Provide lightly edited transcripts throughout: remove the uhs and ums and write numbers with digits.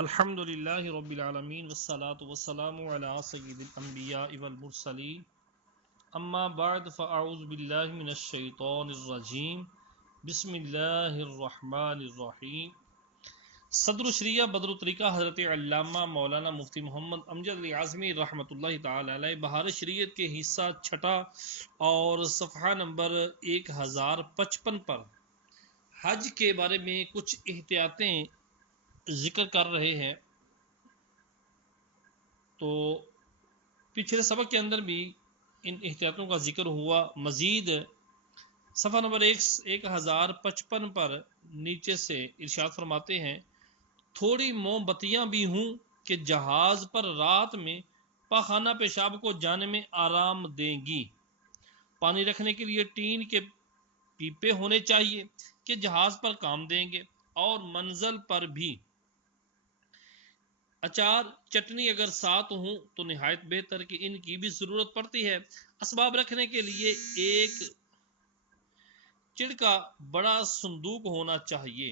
الحمدللہ رب العالمین والصلاة والسلام علی سید الانبیاء والمرسلین اما بعد فاعوذ باللہ من الشیطان الرجیم بسم اللہ الرحمن الرحیم۔ صدر الشریعہ بدر الطریقہ حضرت علامہ مولانا مفتی محمد امجد علی اعظمی رحمۃ اللہ تعالی علیہ بہار شریعت کے حصہ چھٹا اور صفحہ نمبر 1055 پر حج کے بارے میں کچھ احتیاطیں ذکر کر رہے ہیں۔ تو پچھلے سبق کے اندر بھی ان احتیاطوں کا ذکر ہوا۔ مزید صفحہ نمبر 1055 پر نیچے سے ارشاد فرماتے ہیں، تھوڑی موم بتیاں بھی ہوں کہ جہاز پر رات میں پاخانہ پیشاب کو جانے میں آرام دیں گی۔ پانی رکھنے کے لیے ٹین کے پیپے ہونے چاہیے کہ جہاز پر کام دیں گے، اور منزل پر بھی اچار چٹنی اگر ساتھ ہوں تو نہایت بہتر کہ ان کی بھی ضرورت پڑتی ہے۔ اسباب رکھنے کے لیے ایک چڑ کا بڑا صندوق ہونا چاہیے،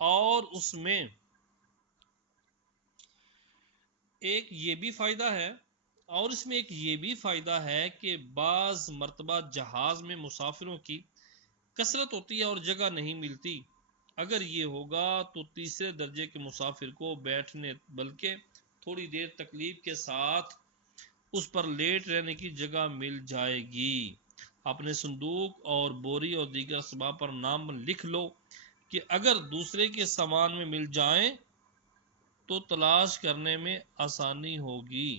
اور اس میں ایک یہ بھی فائدہ ہے کہ بعض مرتبہ جہاز میں مسافروں کی کثرت ہوتی ہے اور جگہ نہیں ملتی۔ اگر یہ ہوگا تو تیسرے درجے کے مسافر کو بیٹھنے بلکہ تھوڑی دیر تکلیف کے ساتھ اس پر لیٹ رہنے کی جگہ مل جائے گی۔ اپنے صندوق اور بوری اور دیگر اسباب پر نام لکھ لو کہ اگر دوسرے کے سامان میں مل جائیں تو تلاش کرنے میں آسانی ہوگی۔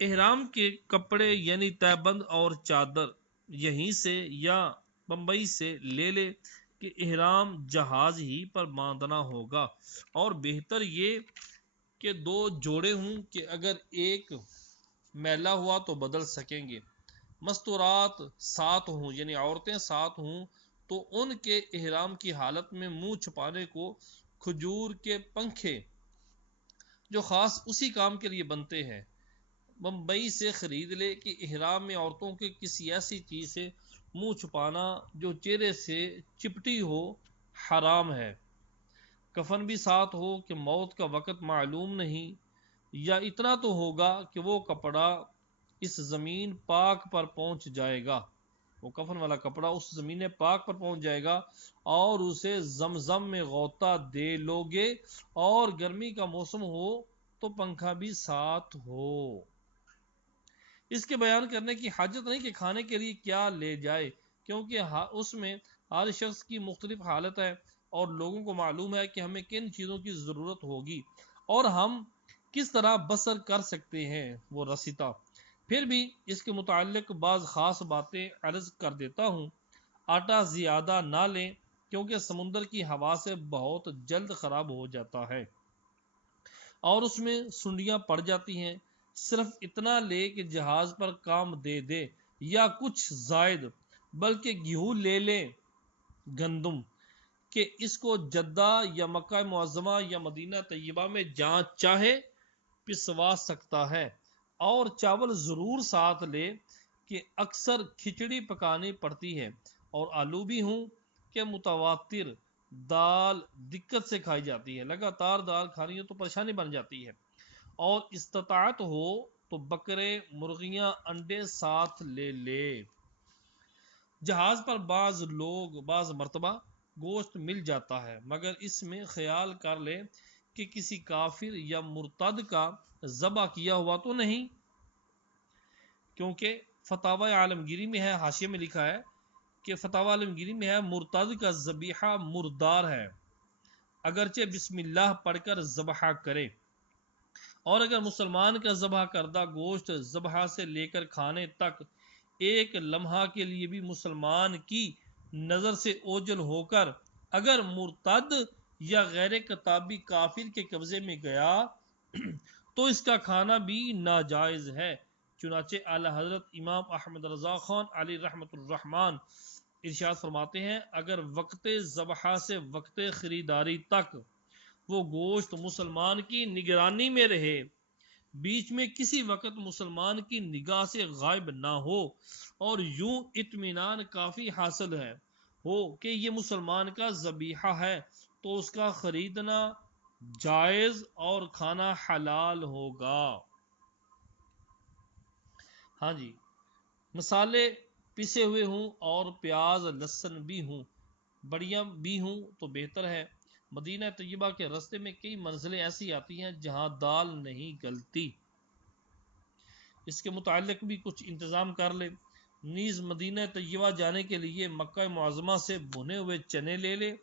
احرام کے کپڑے یعنی تہبند اور چادر یہیں سے یا بمبئی سے لے لے کہ احرام جہاز ہی پر باندھنا ہوگا، اور بہتر یہ کہ 2 جوڑے ہوں کہ اگر ایک میلا ہوا تو بدل سکیں گے۔ مستورات ساتھ ہوں یعنی عورتیں ساتھ ہوں تو ان کے احرام کی حالت میں منہ چھپانے کو کھجور کے پنکھے جو خاص اسی کام کے لیے بنتے ہیں بمبئی سے خرید لے کہ احرام میں عورتوں کے کسی ایسی چیز سے منہ چھپانا جو چہرے سے چپٹی ہو حرام ہے۔ کفن بھی ساتھ ہو کہ موت کا وقت معلوم نہیں، یا اتنا تو ہوگا کہ وہ کپڑا اس زمین پاک پر پہنچ جائے گا، وہ کفن والا کپڑا اس زمین پاک پر پہنچ جائے گا، اور اسے زمزم میں غوطہ دے لو گے، اور گرمی کا موسم ہو تو پنکھا بھی ساتھ ہو۔ اس کے بیان کرنے کی حاجت نہیں کہ کھانے کے لیے کیا لے جائے، کیونکہ اس میں ہر شخص کی مختلف حالت ہے، اور لوگوں کو معلوم ہے کہ ہمیں کن چیزوں کی ضرورت ہوگی اور ہم کس طرح بسر کر سکتے ہیں۔ وہ رسیتا پھر بھی اس کے متعلق بعض خاص باتیں عرض کر دیتا ہوں۔ آٹا زیادہ نہ لیں کیونکہ سمندر کی ہوا سے بہت جلد خراب ہو جاتا ہے اور اس میں سنڈیاں پڑ جاتی ہیں۔ صرف اتنا لے کہ جہاز پر کام دے دے، یا کچھ زائد، بلکہ گیہوں لے لے گندم کہ اس کو جدہ یا مکہ معظمہ یا مدینہ طیبہ میں جہاں چاہے پسوا سکتا ہے، اور چاول ضرور ساتھ لے کہ اکثر کھچڑی پکانی پڑتی ہے، اور آلو بھی ہوں کہ متواتر دال دقت سے کھائی جاتی ہے، لگاتار دال کھانی ہو تو پریشانی بن جاتی ہے، اور استطاعت ہو تو بکرے مرغیاں انڈے ساتھ لے لے۔ جہاز پر بعض مرتبہ گوشت مل جاتا ہے، مگر اس میں خیال کر لے کہ کسی کافر یا مرتد کا ذبح کیا ہوا تو نہیں، کیونکہ فتاوی عالمگیری میں ہے، حاشیے میں لکھا ہے کہ فتاوی عالمگیری میں ہے مرتد کا ذبیحہ مردار ہے، اگرچہ بسم اللہ پڑھ کر ذبح کرے، اور اگر مسلمان کا ذبح کردہ گوشت ذبح سے لے کر کھانے تک ایک لمحہ کے لیے بھی مسلمان کی نظر سے اوجھل ہو کر اگر مرتد یا غیر کتابی کافر کے قبضے میں گیا تو اس کا کھانا بھی ناجائز ہے۔ چنانچہ اعلی حضرت امام احمد رضا خان علی رحمت الرحمن ارشاد فرماتے ہیں، اگر وقت ذبح سے وقت خریداری تک وہ گوشت مسلمان کی نگرانی میں رہے، بیچ میں کسی وقت مسلمان کی نگاہ سے غائب نہ ہو، اور یوں اطمینان کافی حاصل ہے، ہو کہ یہ مسلمان کا ذبیحہ ہے تو اس کا خریدنا جائز اور کھانا حلال ہوگا۔ ہاں جی، مسالے پیسے ہوئے ہوں اور پیاز لہسن بھی ہوں، بڑیاں بھی ہوں تو بہتر ہے۔ مدینہ طیبہ کے راستے میں کئی منزلیں ایسی آتی ہیں جہاں دال نہیں گلتی، اس کے متعلق بھی کچھ انتظام کر لے۔ نیز مدینہ طیبہ جانے کے لیے مکہ معظمہ سے بھنے ہوئے چنے لے لے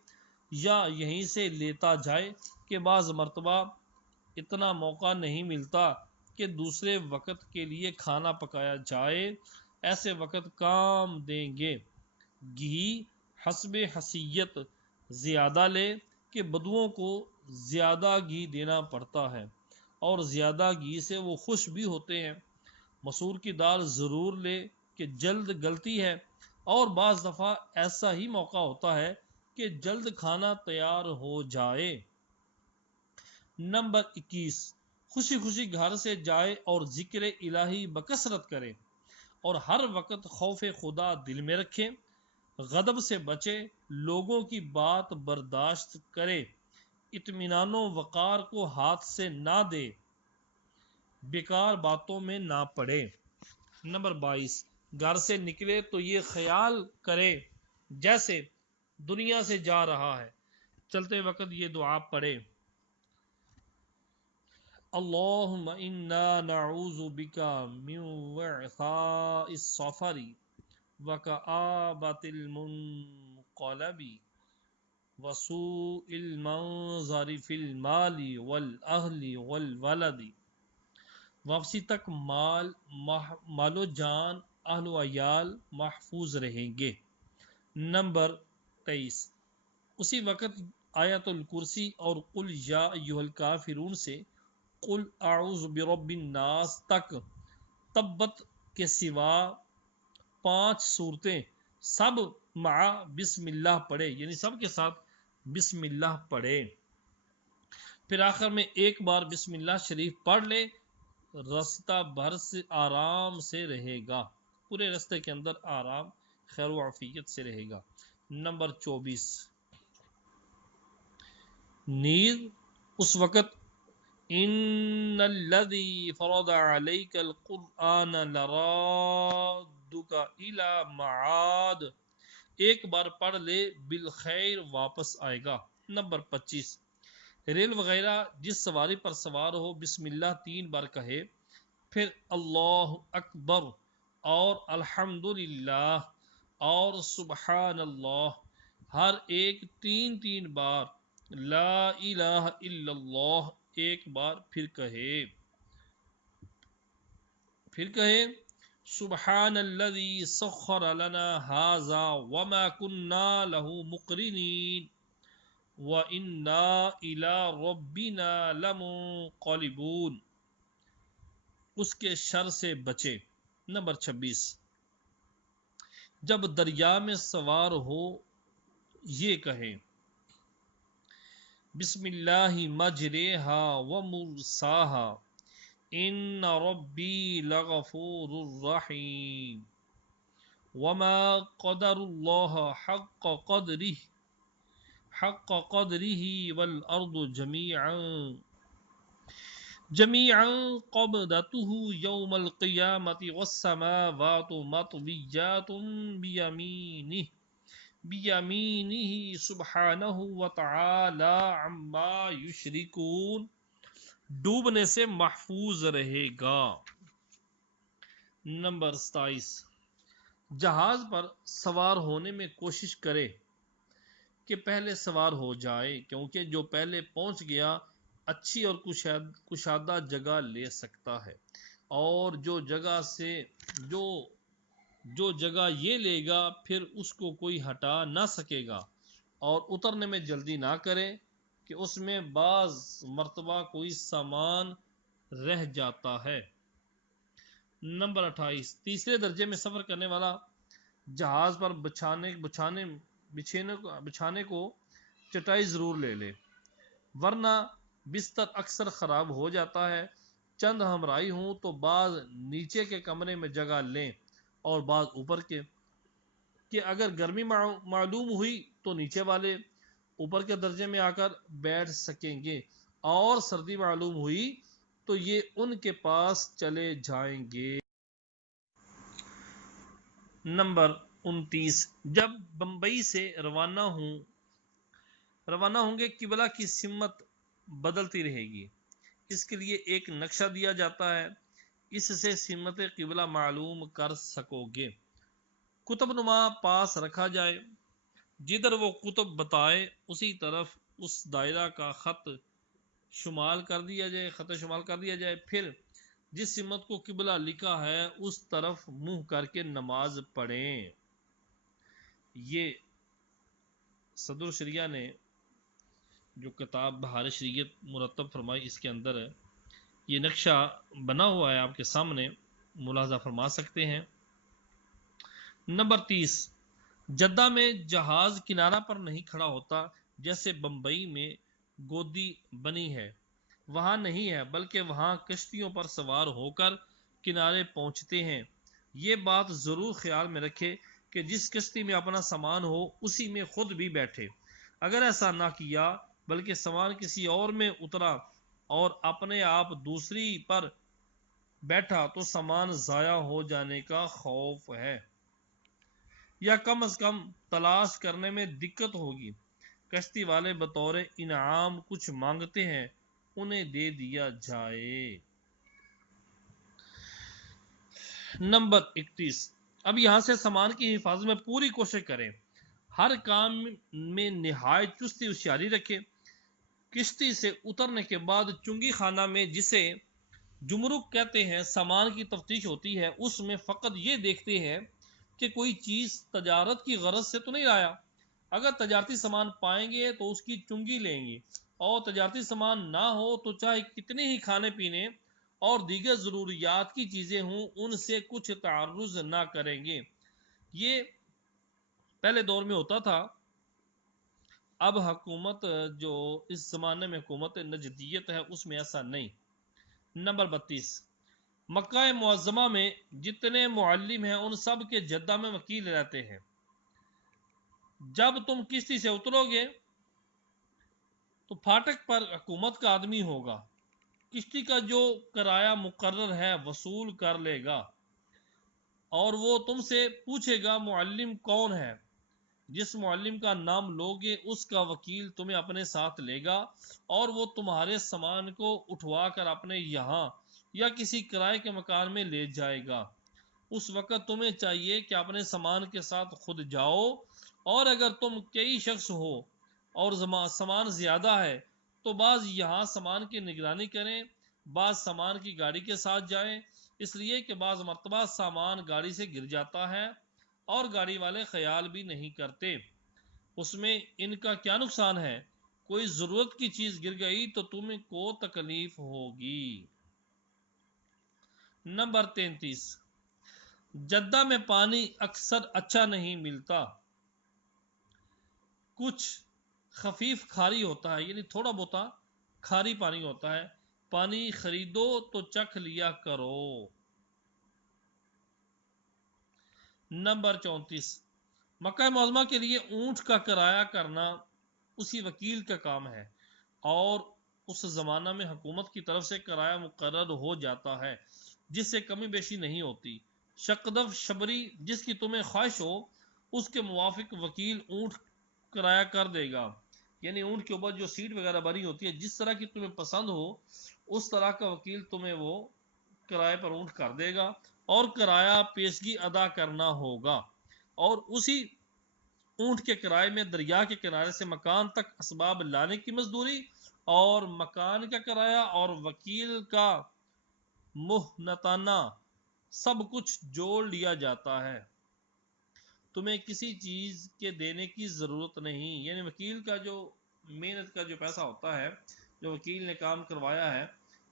یا یہیں سے لیتا جائے کہ بعض مرتبہ اتنا موقع نہیں ملتا کہ دوسرے وقت کے لیے کھانا پکایا جائے، ایسے وقت کام دیں گے۔ گھی حسب حیثیت زیادہ لے کہ بدوؤں کو زیادہ گھی دینا پڑتا ہے اور زیادہ گھی سے وہ خوش بھی ہوتے ہیں۔ مسور کی دال ضرور لے کہ جلد گلتی ہے اور بعض دفعہ ایسا ہی موقع ہوتا ہے کہ جلد کھانا تیار ہو جائے۔ نمبر 21، خوشی خوشی گھر سے جائے اور ذکر الہی بکثرت کرے اور ہر وقت خوف خدا دل میں رکھے، غضب سے بچے، لوگوں کی بات برداشت کرے، اطمینان و وقار کو ہاتھ سے نہ دے، بیکار باتوں میں نہ پڑے۔ نمبر 22، گھر سے نکلے تو یہ خیال کرے جیسے دنیا سے جا رہا ہے، چلتے وقت یہ دعا پڑھے، اللہم انا نعوذ بک من وعثاء السفر وکآبۃ المنقلب وسوء المنظر فی المال والاہل والولد۔ واپسی تک مال و جان، اہل و عیال محفوظ رہیں گے۔ نمبر 23، اسی وقت آیت الکرسی اور قل یا ایھا الکافرون سے قل اعوذ برب الناس تک تبت کے سوا 5 صورتیں سب مع بسم اللہ پڑھے، یعنی سب کے ساتھ بسم اللہ پڑھے، پھر آخر میں ایک بار بسم اللہ شریف پڑھ لے، رستہ بھر سے آرام سے رہے گا، پورے رستے کے اندر آرام خیر و عافیت سے رہے گا۔ نمبر 24، نیز اس وقت ان الذی فرض علیک القرآن لرادک الی معاد، ایک بار پڑھ لے بالخیر واپس آئے گا۔ نمبر 25، ریل وغیرہ جس سواری پر سوار ہو بسم اللہ 3 بار کہے، پھر اللہ اکبر اور الحمدللہ اور سبحان اللہ ہر ایک 3 بار، لا الہ الا اللہ ایک بار پھر کہے سبحان الذی سخر لنا ھذا وما كنا له مقرنین وَإِنَّا إِلَىٰ رَبِّنَا لَمُنقَلِبُونَ، اس کے شر سے بچے۔ نمبر 26، جب دریا میں سوار ہو یہ کہیں بسم اللہ مجریہا ومرساہا ان ربی لغفور رحیم وما قدر اللہ حق قدرہ والارض جميعا قبضته يوم القيامة والسماوات مطويات بيمينه سبحانه وتعالى عما يشركون، ڈوبنے سے محفوظ رہے گا۔ نمبر 27، جہاز پر سوار ہونے میں کوشش کرے کہ پہلے سوار ہو جائے، کیونکہ جو پہلے پہنچ گیا اچھی اور کشادہ جگہ لے سکتا ہے، اور جو جگہ یہ لے گا پھر اس کو کوئی ہٹا نہ سکے گا، اور اترنے میں جلدی نہ کرے کہ اس میں بعض مرتبہ کوئی سامان رہ جاتا ہے۔ نمبر 28، تیسرے درجے میں سفر کرنے والا جہاز پر بچھانے کو چٹائی ضرور لے لے، ورنہ بستر اکثر خراب ہو جاتا ہے۔ چند ہمراہی ہوں تو بعض نیچے کے کمرے میں جگہ لیں اور بعض اوپر کے، کہ اگر گرمی معلوم ہوئی تو نیچے والے اوپر کے درجے میں آ کر بیٹھ سکیں گے، اور سردی معلوم ہوئی تو یہ ان کے پاس چلے جائیں گے۔ نمبر 29، جب بمبئی سے روانہ ہوں گے قبلہ کی سمت بدلتی رہے گی، اس کے لیے ایک نقشہ دیا جاتا ہے، اس سے سمت قبلہ معلوم کر سکو گے۔ قطب نما پاس رکھا جائے، جدھر وہ قطب بتائے اسی طرف اس دائرہ کا خط شمال کر دیا جائے، پھر جس سمت کو قبلہ لکھا ہے اس طرف منہ کر کے نماز پڑھیں۔ یہ صدر شریعہ نے جو کتاب بہار شریعت مرتب فرمائی، اس کے اندر ہے یہ نقشہ بنا ہوا ہے، آپ کے سامنے ملاحظہ فرما سکتے ہیں۔ نمبر 30، جدہ میں جہاز کنارہ پر نہیں کھڑا ہوتا، جیسے بمبئی میں گودی بنی ہے وہاں نہیں ہے، بلکہ وہاں کشتیوں پر سوار ہو کر کنارے پہنچتے ہیں۔ یہ بات ضرور خیال میں رکھے کہ جس کشتی میں اپنا سامان ہو اسی میں خود بھی بیٹھے، اگر ایسا نہ کیا بلکہ سامان کسی اور میں اترا اور اپنے آپ دوسری پر بیٹھا تو سامان ضائع ہو جانے کا خوف ہے، یا کم از کم تلاش کرنے میں دقت ہوگی۔ کشتی والے بطور انعام کچھ مانگتے ہیں، انہیں دے دیا جائے۔ نمبر 31، اب یہاں سے سامان کی حفاظت میں پوری کوشش کریں، ہر کام میں نہایت چستی ہوشیاری رکھیں۔ کشتی سے اترنے کے بعد چنگی خانہ میں، جسے جمرک کہتے ہیں، سامان کی تفتیش ہوتی ہے، اس میں فقط یہ دیکھتے ہیں کہ کوئی چیز تجارت کی غرض سے تو نہیں لایا، اگر تجارتی سامان پائیں گے تو اس کی چنگی لیں گے، اور تجارتی سامان نہ ہو تو چاہے کتنے ہی کھانے پینے اور دیگر ضروریات کی چیزیں ہوں ان سے کچھ تعرض نہ کریں گے۔ یہ پہلے دور میں ہوتا تھا، اب حکومت جو اس زمانے میں حکومت نجدیت ہے اس میں ایسا نہیں۔ نمبر 32، مکہ معظمہ میں جتنے معلم ہیں ان سب کے جدہ میں وکیل رہتے ہیں۔ جب تم کشتی سے اترو گے تو پھاٹک پر حکومت کا آدمی ہوگا، کشتی کا جو کرایہ مقرر ہے وصول کر لے گا، اور وہ تم سے پوچھے گا معلم کون ہے، جس معلم کا نام لوگے اس کا وکیل تمہیں اپنے ساتھ لے گا، اور وہ تمہارے سامان کو اٹھوا کر اپنے یہاں یا کسی کرائے کے مکان میں لے جائے گا۔ اس وقت تمہیں چاہیے کہ اپنے سامان کے ساتھ خود جاؤ، اور اگر تم کئی شخص ہو اور سامان زیادہ ہے تو بعض یہاں سامان کی نگرانی کریں، بعض سامان کی گاڑی کے ساتھ جائیں، اس لیے کہ بعض مرتبہ سامان گاڑی سے گر جاتا ہے اور گاڑی والے خیال بھی نہیں کرتے اس میں ان کا کیا نقصان ہے، کوئی ضرورت کی چیز گر گئی تو تم کو تکلیف ہوگی۔ نمبر 33، جدہ میں پانی اکثر اچھا نہیں ملتا، کچھ خفیف کھاری ہوتا ہے، یعنی تھوڑا بہت کھاری پانی ہوتا ہے، پانی خریدو تو چکھ لیا کرو۔ نمبر 34، مکہ معظمہ کے لیے اونٹ کا کرایہ کرنا اسی وکیل کا کام ہے، اور اس زمانہ میں حکومت کی طرف سے کرایہ مقرر ہو جاتا ہے جس سے کمی بیشی نہیں ہوتی۔ شقدف شبری جس کی تمہیں خواہش ہو اس کے موافق وکیل اونٹ کرایہ کر دے گا، یعنی اونٹ کے اوپر جو سیٹ وغیرہ بنی ہوتی ہے جس طرح کی تمہیں پسند ہو اس طرح کا وکیل تمہیں وہ کرائے پر اونٹ کر دے گا، اور کرایہ پیشگی ادا کرنا ہوگا، اور اسی اونٹ کے کرائے میں دریا کے کنارے سے مکان تک اسباب لانے کی مزدوری اور مکان کا کرایہ اور وکیل کا محنتانہ سب کچھ جوڑ لیا جاتا ہے۔ تمہیں کسی چیز کے دینے کی ضرورت نہیں، یعنی وکیل کا جو محنت کا جو پیسہ ہوتا ہے، جو وکیل نے کام کروایا ہے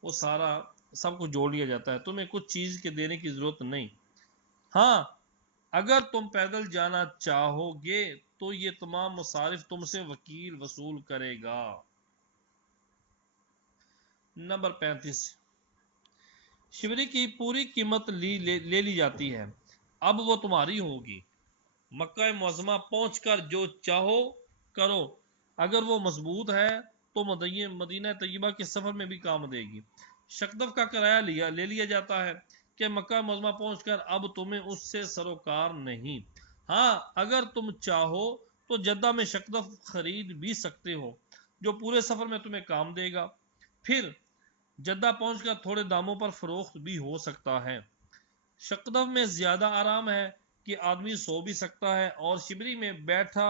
وہ سارا سب کچھ جوڑ لیا جاتا ہے، تمہیں کچھ چیز کے دینے کی ضرورت نہیں۔ ہاں اگر تم پیدل جانا چاہو گے تو یہ تمام مصارف تم سے وکیل وصول کرے گا۔ نمبر 35، شبری کی پوری قیمت لے لی جاتی ہے، اب وہ تمہاری ہوگی۔ مکہ معظمہ پہنچ کر جو چاہو کرو، اگر وہ مضبوط ہے تو مدینہ طیبہ کے سفر میں بھی کام دے گی۔ شکدف کا کرایہ لے لیا جاتا ہے کہ مکہ معظمہ پہنچ کر اب تمہیں اس سے سروکار نہیں۔ ہاں اگر تم چاہو تو جدہ میں شکدف خرید بھی سکتے ہو جو پورے سفر میں تمہیں کام دے گا، پھر جدہ پہنچ کر تھوڑے داموں پر فروخت بھی ہو سکتا ہے۔ شکدف میں زیادہ آرام ہے کہ آدمی سو بھی سکتا ہے اور شبری میں بیٹھا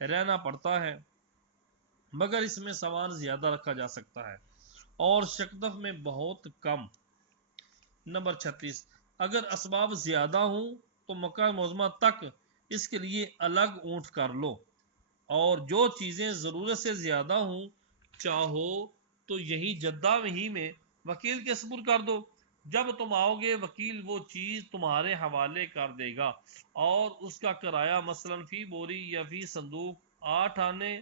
رہنا پڑتا ہے، مگر اس میں سامان زیادہ رکھا جا سکتا ہے اور شکدف میں بہت کم۔ نمبر 36، اگر اسباب زیادہ ہوں تو مکہ معظمہ تک اس کے لیے الگ اونٹ کر لو، اور جو چیزیں ضرورت سے زیادہ ہوں چاہو تو یہی جدہ ہی میں وکیل کے سپرد کر دو۔ جب تم آؤ گے وکیل وہ چیز تمہارے حوالے کر دے گا اور اس کا کرایہ مثلا فی بوری یا فی صندوق 8 آنے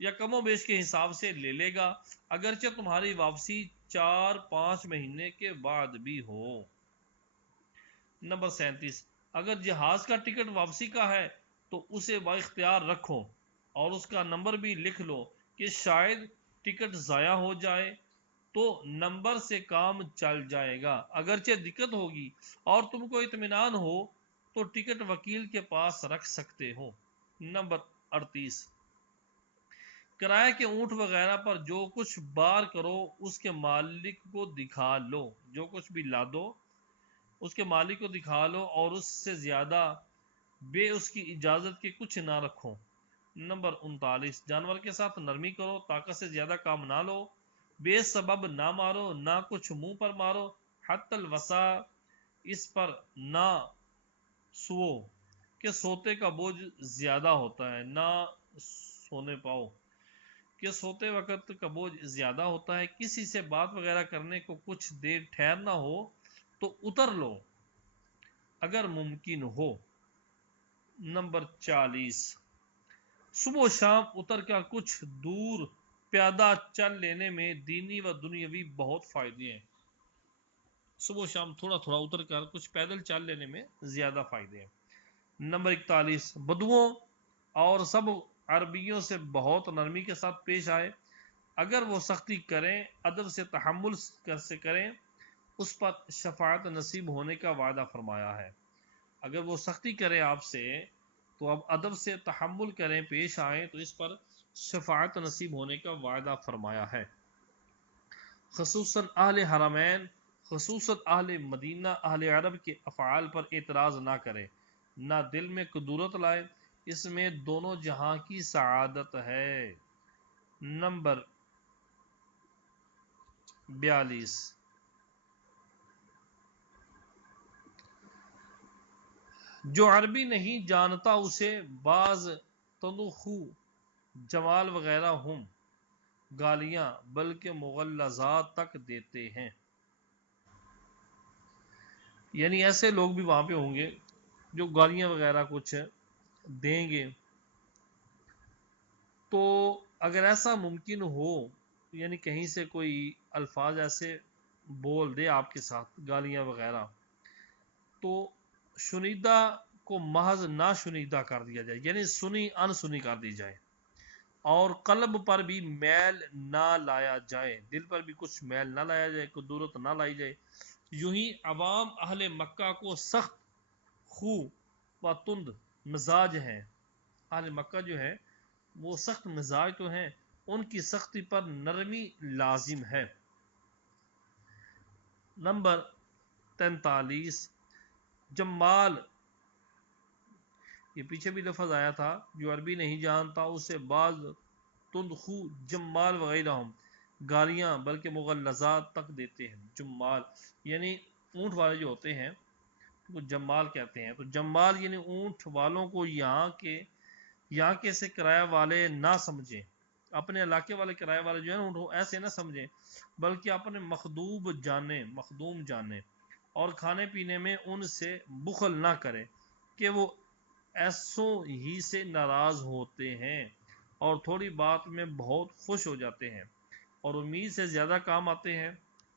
یا کم و بیش کے حساب سے لے لے گا، اگرچہ تمہاری واپسی 4-5 مہینے کے بعد بھی ہو۔ نمبر 37، اگر جہاز کا ٹکٹ واپسی کا ہے تو اسے با اختیار رکھو اور اس کا نمبر بھی لکھ لو کہ شاید ٹکٹ ضائع ہو جائے تو نمبر سے کام چل جائے گا، اگرچہ دقت ہوگی اور تم کو اطمینان ہو تو ٹکٹ وکیل کے پاس رکھ سکتے ہو۔ نمبر 38، کرائے کے اونٹ وغیرہ پر جو کچھ بار کرو اس کے مالک کو دکھا لو، جو کچھ بھی لادو اس کے مالک کو دکھا لو اور اس سے زیادہ بے اس کی اجازت کے کچھ نہ رکھو۔ نمبر 39، جانور کے ساتھ نرمی کرو، طاقت سے زیادہ کام نہ لو، بے سبب نہ مارو، نہ کچھ منہ پر مارو، حتی الوسع اس پر نہ سو کہ سوتے کا بوجھ زیادہ ہوتا ہے، نہ سونے پاؤ کہ سوتے وقت کا بوجھ زیادہ ہوتا ہے، کسی سے بات وغیرہ کرنے کو کچھ دیر ٹھہرنا ہو تو اتر لو اگر ممکن ہو۔ نمبر 40، صبح و شام اتر کر کچھ دور پیادہ چل لینے میں دینی و دنیاوی بہت فائدے ہیں۔ صبح و شام تھوڑا تھوڑا اتر کر کچھ پیدل چل لینے میں زیادہ فائدے ہیں۔ نمبر 41، بدوؤں اور سب عربیوں سے بہت نرمی کے ساتھ پیش آئے، اگر وہ سختی کریں ادب سے تحمل سے کریں اس پر شفاعت نصیب ہونے کا وعدہ فرمایا ہے۔ اگر وہ سختی کرے آپ سے تو اب ادب سے تحمل کریں، پیش آئیں تو اس پر شفاعت نصیب ہونے کا وعدہ فرمایا ہے۔ خصوصاً اہل حرمین، خصوصاً اہل مدینہ، اہل عرب کے افعال پر اعتراض نہ کرے، نہ دل میں کدورت لائے، اس میں دونوں جہاں کی سعادت ہے۔ نمبر 42، جو عربی نہیں جانتا اسے بعض تنخو جمال وغیرہ ہم گالیاں بلکہ مغلظات تک دیتے ہیں، یعنی ایسے لوگ بھی وہاں پہ ہوں گے جو گالیاں وغیرہ کچھ دیں گے، تو اگر ایسا ممکن ہو یعنی کہیں سے کوئی الفاظ ایسے بول دے آپ کے ساتھ گالیاں وغیرہ، تو شنیدہ کو محض نہ شنیدہ کر دیا جائے، یعنی سنی ان سنی کر دی جائے، اور قلب پر بھی میل نہ لایا جائے، دل پر بھی کچھ میل نہ لایا جائے، کدورت نہ لائی جائے۔ یوں ہی عوام اہل مکہ کو سخت خو و تند مزاج ہیں، اہل مکہ جو ہے وہ سخت مزاج تو ہیں، ان کی سختی پر نرمی لازم ہے۔ نمبر 43، جمال، یہ پیچھے بھی لفظ آیا تھا، جو عربی نہیں جانتا اسے بعض تندخو جمال وغیرہ ہم گالیاں بلکہ مغلظات تک دیتے ہیں۔ جمال یعنی اونٹ والے جو ہوتے ہیں وہ جمال کہتے ہیں، تو جمال یعنی اونٹ والوں کو یہاں کے سے کرایہ والے نہ سمجھیں، اپنے علاقے والے کرایہ والے جو ہیں اونٹ ایسے نہ سمجھیں بلکہ اپنے مخدوم جانیں اور کھانے پینے میں ان سے بخل نہ کریں کہ وہ ایسوں ہی سے ناراض ہوتے ہیں اور تھوڑی بات میں بہت خوش ہو جاتے ہیں اور امید سے زیادہ کام آتے ہیں۔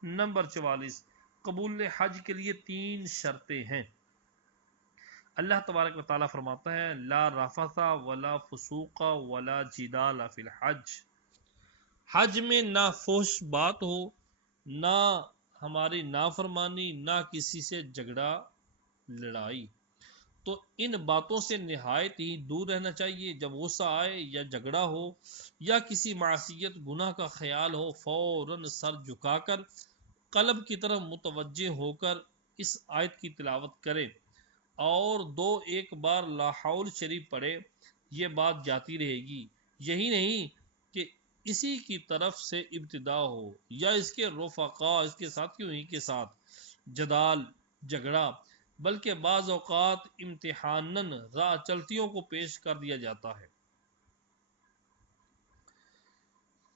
نمبر 44، قبول حج کے لیے 3 شرطیں ہیں۔ اللہ تبارک و تعالیٰ فرماتا ہے لا رفث ولا فسوق ولا جدال فی الحج، حج میں نہ فحش بات ہو، نہ ہماری نافرمانی، نہ کسی سے جھگڑا لڑائی. تو ان باتوں سے نہایت ہی دور رہنا چاہیے. جب غصہ آئے یا جھگڑا ہو یا کسی معصیت گناہ کا خیال ہو، فوراً سر جھکا کر قلب کی طرف متوجہ ہو کر اس آیت کی تلاوت کرے اور ایک بار لا حول شریف پڑھے. یہ بات جاتی رہے گی. یہی نہیں کہ اسی کی طرف سے ابتدا ہو یا اس کے رفقا، اس کے ساتھیوں ہی کے ساتھ جدال جھگڑا، بلکہ بعض اوقات امتحاناً راہ چلتیوں کو پیش کر دیا جاتا ہے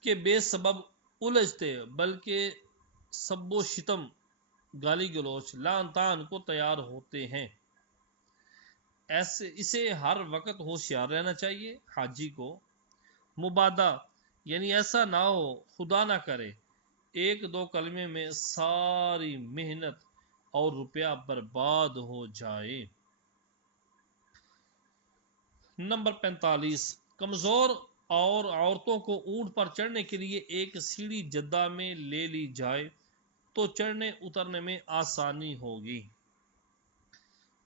کہ بے سبب الجھتے، بلکہ سب و شتم، گالی گلوچ، لعن طعن کو تیار ہوتے ہیں. اسے ہر وقت ہوشیار رہنا چاہیے. حاجی کو مبادہ یعنی ایسا نہ ہو، خدا نہ کرے، ایک دو کلمے میں ساری محنت اور روپیہ برباد ہو جائے. نمبر 45، کمزور اور عورتوں کو اونٹ پر چڑھنے کے لیے ایک سیڑھی جدہ میں لے لی جائے تو چڑھنے اترنے میں آسانی ہوگی.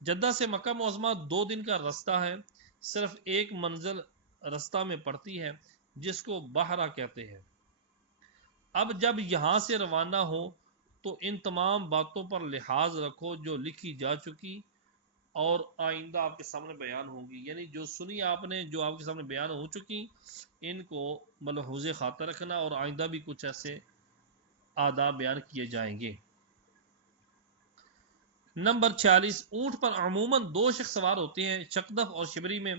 جدہ سے مکہ معظمہ 2 دن کا رستہ ہے. صرف ایک منزل رستہ میں پڑتی ہے جس کو بحرہ کہتے ہیں. اب جب یہاں سے روانہ ہو تو ان تمام باتوں پر لحاظ رکھو جو لکھی جا چکی اور آئندہ آپ کے سامنے بیان ہوگی. یعنی جو سنی آپ نے، جو آپ کے سامنے بیان ہو چکی، ان کو ملحوظ خاطر رکھنا اور آئندہ بھی کچھ ایسے آداب بیان کیے جائیں گے. نمبر 46، اونٹ پر عموماً 2 شخص سوار ہوتے ہیں. چکدف اور شبری میں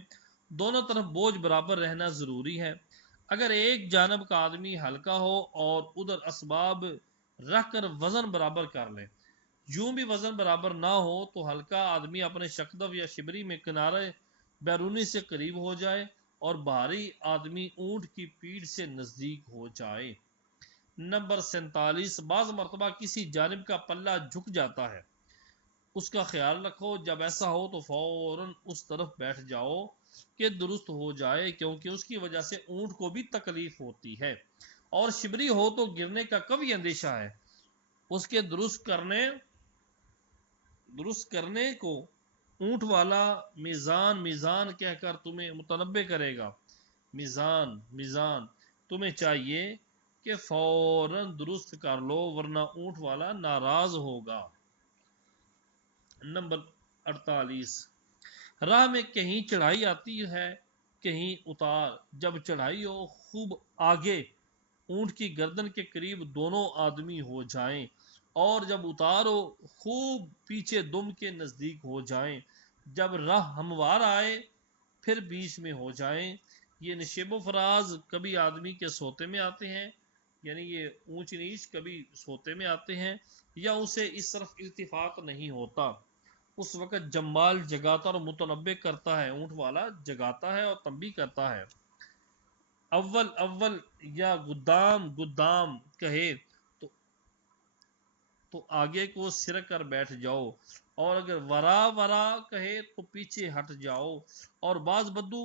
دونوں طرف بوجھ برابر رہنا ضروری ہے. اگر ایک جانب کا آدمی ہلکا ہو اور ادھر اسباب رکھ کر وزن برابر کر لے، یوں بھی وزن برابر نہ ہو تو ہلکا آدمی اپنے شکدف یا شبری میں کنارے بیرونی سے قریب ہو جائے اور بھاری آدمی اونٹ کی پیٹھ سے نزدیک ہو جائے. نمبر 47، بعض مرتبہ کسی جانب کا پلہ جھک جاتا ہے، اس کا خیال رکھو. جب ایسا ہو تو فوراً اس طرف بیٹھ جاؤ کہ درست ہو جائے، کیونکہ اس کی وجہ سے اونٹ کو بھی تکلیف ہوتی ہے. اور شبری ہو تو گرنے کا کبھی اندیشہ ہے. اس کے درست کرنے کو اونٹ والا میزان میزان کہہ کر تمہیں متنبع کرے گا. میزان میزان، تمہیں چاہیے کہ فوراً درست کر لو ورنہ اونٹ والا ناراض ہوگا. نمبر 48، راہ میں کہیں چڑھائی آتی ہے کہیں اتار. جب چڑھائی ہو خوب آگے اونٹ کی گردن کے قریب دونوں آدمی ہو جائیں، اور جب اتار ہو خوب پیچھے دم کے نزدیک ہو جائیں. جب راہ ہموار آئے پھر بیچ میں ہو جائیں. یہ نشیب و فراز کبھی آدمی کے سوتے میں آتے ہیں، یعنی یہ اونچ نیچ کبھی سوتے میں آتے ہیں، یا اسے اس طرف التفات نہیں ہوتا. اس وقت جمال جگاتا اور متنبع کرتا ہے، اونٹ والا جگاتا ہے اور تنبیہ کرتا ہے. اول اول یا گدام گدام کہے تو آگے کو سر کر بیٹھ جاؤ، اور اگر ورا ورا کہے تو پیچھے ہٹ جاؤ. اور بعض بدو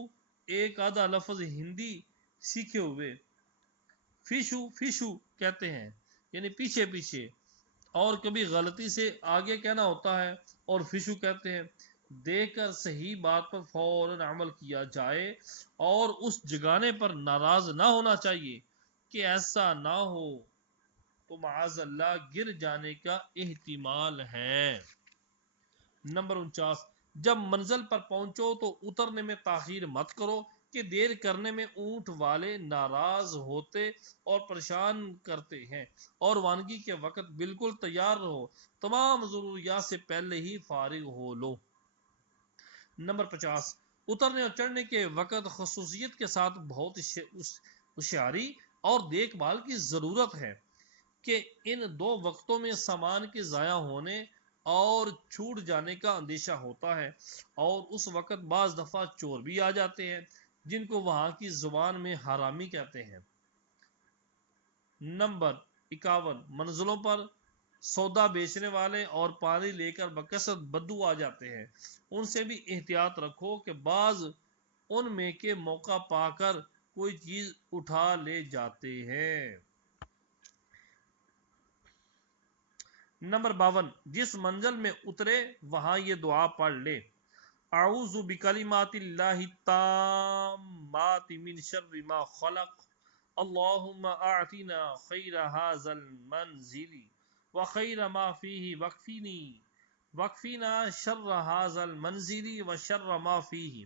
ایک آدھا لفظ ہندی سیکھے ہوئے فیشو فیشو کہتے ہیں، یعنی پیچھے پیچھے، اور کبھی غلطی سے آگے کہنا ہوتا ہے اور فیشو کہتے ہیں. دیکھ کر صحیح بات پر فوراً عمل کیا جائے اور اس جگانے پر ناراض نہ ہونا چاہیے کہ ایسا نہ ہو تو معاذ اللہ گر جانے کا احتمال ہے. نمبر 49، جب منزل پر پہنچو تو اترنے میں تاخیر مت کرو کہ دیر کرنے میں اونٹ والے ناراض ہوتے اور پریشان کرتے ہیں. اور روانگی کے وقت بالکل تیار رہو، تمام ضروریات سے پہلے ہی فارغ ہو لو. نمبر 50، اترنے اور چڑھنے کے وقت خصوصیت کے ساتھ بہت ہوشیاری اور دیکھ بھال کی ضرورت ہے کہ ان 2 وقتوں میں سامان کے ضائع ہونے اور چھوٹ جانے کا اندیشہ ہوتا ہے، اور اس وقت بعض دفعہ چور بھی آ جاتے ہیں جن کو وہاں کی زبان میں حرامی کہتے ہیں. نمبر 51، منزلوں پر سودا بیچنے والے اور پانی لے کر بکثرت بدو آ جاتے ہیں، ان سے بھی احتیاط رکھو کہ بعض ان میں کے موقع پا کر کوئی چیز اٹھا لے جاتے ہیں۔ نمبر 52، جس منزل میں اترے وہاں یہ دعا پڑھ لے: اعوذ بکلمات اللہ التامات من شر ما خلق، اللہم اعطنا خیر هذا المنزل وخیر ما فیہ وکفینا شر هذا المنزل وشر ما فیہ،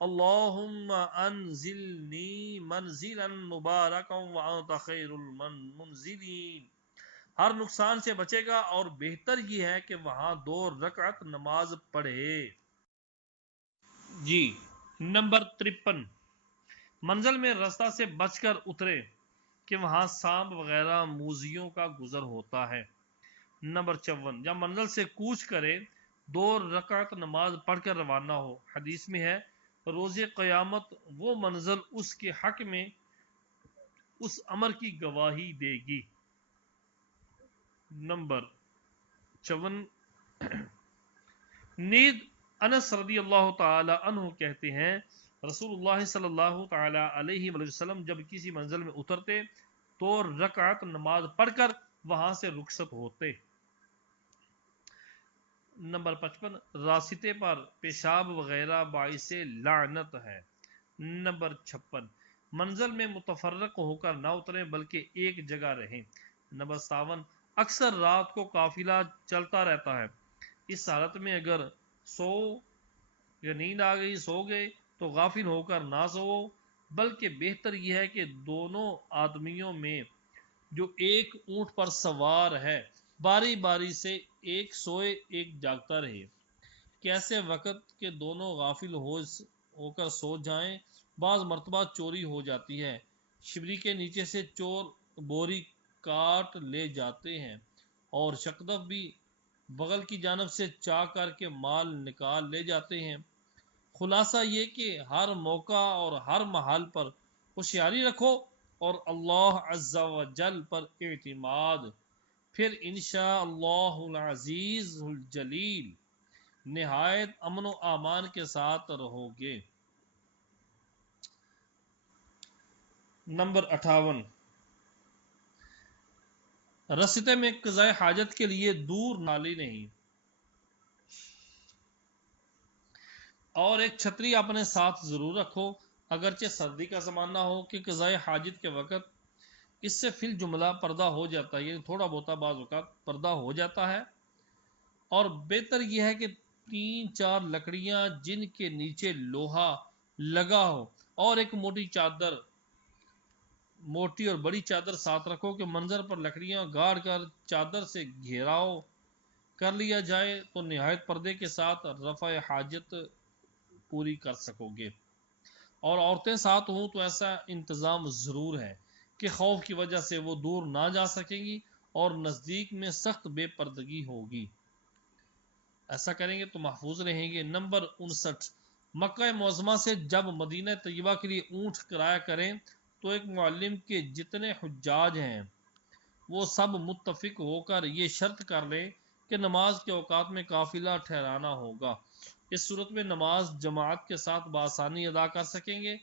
اللہم انزلنی منزلا مبارکا وانت خیر المنزلین۔ ہر نقصان سے بچے گا اور بہتر یہ ہے کہ وہاں 2 رکعت نماز پڑھے۔ جی نمبر 53، منزل میں رستہ سے بچ کر اترے کہ وہاں سانپ وغیرہ موذیوں کا گزر ہوتا ہے۔ نمبر 54، جب منزل سے کوچ کرے 2 رکعت نماز پڑھ کر روانہ ہو، حدیث میں ہے روز قیامت وہ منزل اس کے حق میں اس امر کی گواہی دے گی۔ نمبر 54، نیز انس رضی اللہ تعالی عنہ کہتے ہیں رسول اللہ صلی اللہ تعالی علیہ وآلہ وسلم جب کسی منزل میں اترتے تو رکعت نماز پڑھ کر وہاں سے رخصت ہوتے۔ نمبر 55، راستے پر پیشاب وغیرہ باعث لعنت ہے۔ نمبر 56، منزل میں متفرق ہو کر نہ اتریں بلکہ ایک جگہ رہیں۔ نمبر 57، اکثر رات کو قافلہ چلتا رہتا ہے، اس حالت میں اگر یا نیند آ گئی سو گئے تو غافل ہو کر نہ سو، بلکہ بہتر یہ ہے کہ دونوں آدمیوں میں جو ایک اونٹ پر سوار ہے باری باری سے ایک سوئے ایک جاگتا رہے، کہ ایسے وقت کہ دونوں غافل ہو کر سو جائیں۔ بعض مرتبہ چوری ہو جاتی ہے، شبری کے نیچے سے چور بوری کاٹ لے جاتے ہیں اور شقدف بھی بغل کی جانب سے چاہ کر کے مال نکال لے جاتے ہیں۔ خلاصہ یہ کہ ہر موقع اور ہر محل پر ہوشیاری رکھو اور اللہ عز و جل پر اعتماد، پھر انشاءاللہ العزیز الجلیل نہایت امن و امان کے ساتھ رہو گے۔ نمبر 58، راستے میں قضاء حاجت کے لیے دور نالی نہیں اور ایک چھتری اپنے ساتھ ضرور رکھو، اگرچہ سردی کا زمانہ ہو کہ قضاء حاجت کے وقت اس سے فی الجملہ پردہ ہو جاتا ہے، یعنی تھوڑا بہت بعض اوقات پردہ ہو جاتا ہے، اور بہتر یہ ہے کہ 3-4 لکڑیاں جن کے نیچے لوہا لگا ہو اور ایک موٹی اور بڑی چادر ساتھ رکھو کہ منظر پر لکڑیاں گاڑ کر چادر سے گھیراؤ کر لیا جائے تو نہایت پردے کے ساتھ رفع حاجت پوری کر سکو گے۔ اور عورتیں ساتھ ہوں تو ایسا انتظام ضرور ہے کہ خوف کی وجہ سے وہ دور نہ جا سکیں گی اور نزدیک میں سخت بے پردگی ہوگی، ایسا کریں گے تو محفوظ رہیں گے۔ نمبر 59، مکہ معظمہ سے جب مدینہ طیبہ کے لیے اونٹ کرایہ کریں تو ایک معلم کے جتنے حجاج ہیں وہ سب متفق ہو کر یہ شرط کر لیں کہ نماز کے اوقات میں قافلہ ٹھہرانا ہوگا۔ اس صورت میں نماز جماعت کے ساتھ بآسانی ادا کر سکیں گے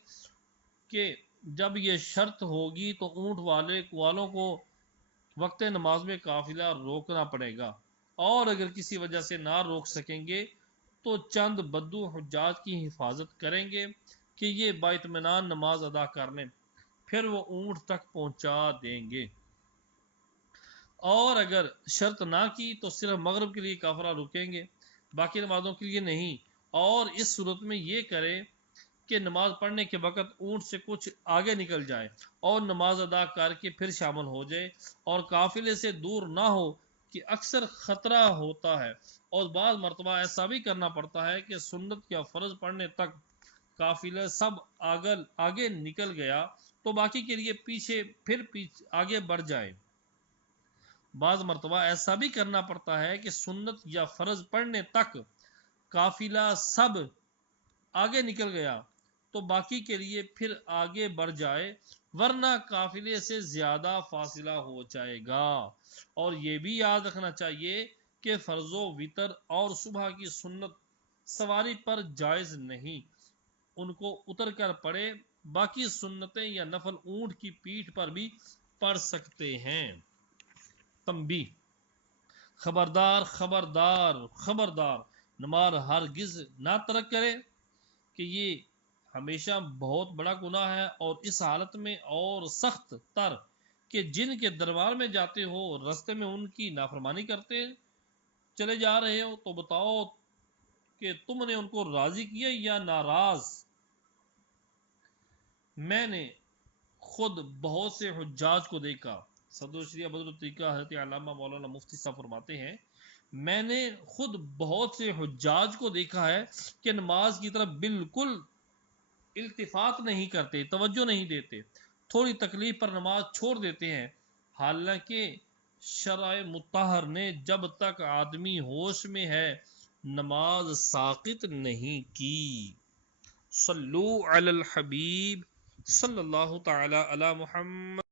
کہ جب یہ شرط ہوگی تو اونٹ والوں کو وقت نماز میں قافلہ روکنا پڑے گا، اور اگر کسی وجہ سے نہ روک سکیں گے تو چند بدو حجاج کی حفاظت کریں گے کہ یہ باطمینان نماز ادا کر لیں، پھر وہ اونٹ تک پہنچا دیں گے، اور اگر شرط نہ کی تو صرف مغرب کے لیے قافلہ رکیں گے، باقی نمازوں کے لیے نہیں۔ اور اس صورت میں یہ کرے کہ نماز پڑھنے کے وقت اونٹ سے کچھ آگے نکل جائے اور نماز ادا کر کے پھر شامل ہو جائے، اور قافلے سے دور نہ ہو کہ اکثر خطرہ ہوتا ہے، اور بعض مرتبہ ایسا بھی کرنا پڑتا ہے کہ سنت یا فرض پڑھنے تک قافلہ سب آگے نکل گیا تو باقی کے لیے پیچھے آگے بڑھ جائے۔ بعض مرتبہ ایسا بھی کرنا پڑتا ہے کہ سنت یا فرض پڑھنے تک قافلہ سب آگے نکل گیا تو باقی کے لیے پھر آگے بڑھ جائے، ورنہ قافلے سے زیادہ فاصلہ ہو جائے گا۔ اور یہ بھی یاد رکھنا چاہیے کہ فرض و وتر اور صبح کی سنت سواری پر جائز نہیں، ان کو اتر کر پڑھے، باقی سنتیں یا نفل اونٹ کی پیٹھ پر بھی پڑھ سکتے ہیں۔ تنبیہ: خبردار خبردار خبردار، نماز ہرگز نہ ترک کرے کہ یہ ہمیشہ بہت بڑا گناہ ہے، اور اس حالت میں اور سخت تر کہ جن کے دربار میں جاتے ہو رستے میں ان کی نافرمانی کرتے چلے جا رہے ہو تو بتاؤ کہ تم نے ان کو راضی کیا یا ناراض۔ میں نے خود بہت سے حجاج کو دیکھا، صدر شریعہ بدر الطریقہ حضرت علامہ مولانا مفتی صاحب فرماتے ہیں، میں نے خود بہت سے حجاج کو دیکھا ہے کہ نماز کی طرف بالکل التفات نہیں کرتے، توجہ نہیں دیتے، تھوڑی تکلیف پر نماز چھوڑ دیتے ہیں، حالانکہ شرع مطہر نے جب تک آدمی ہوش میں ہے نماز ساقط نہیں کی۔ صلو علی الحبیب صلی اللہ تعالی علی محمد۔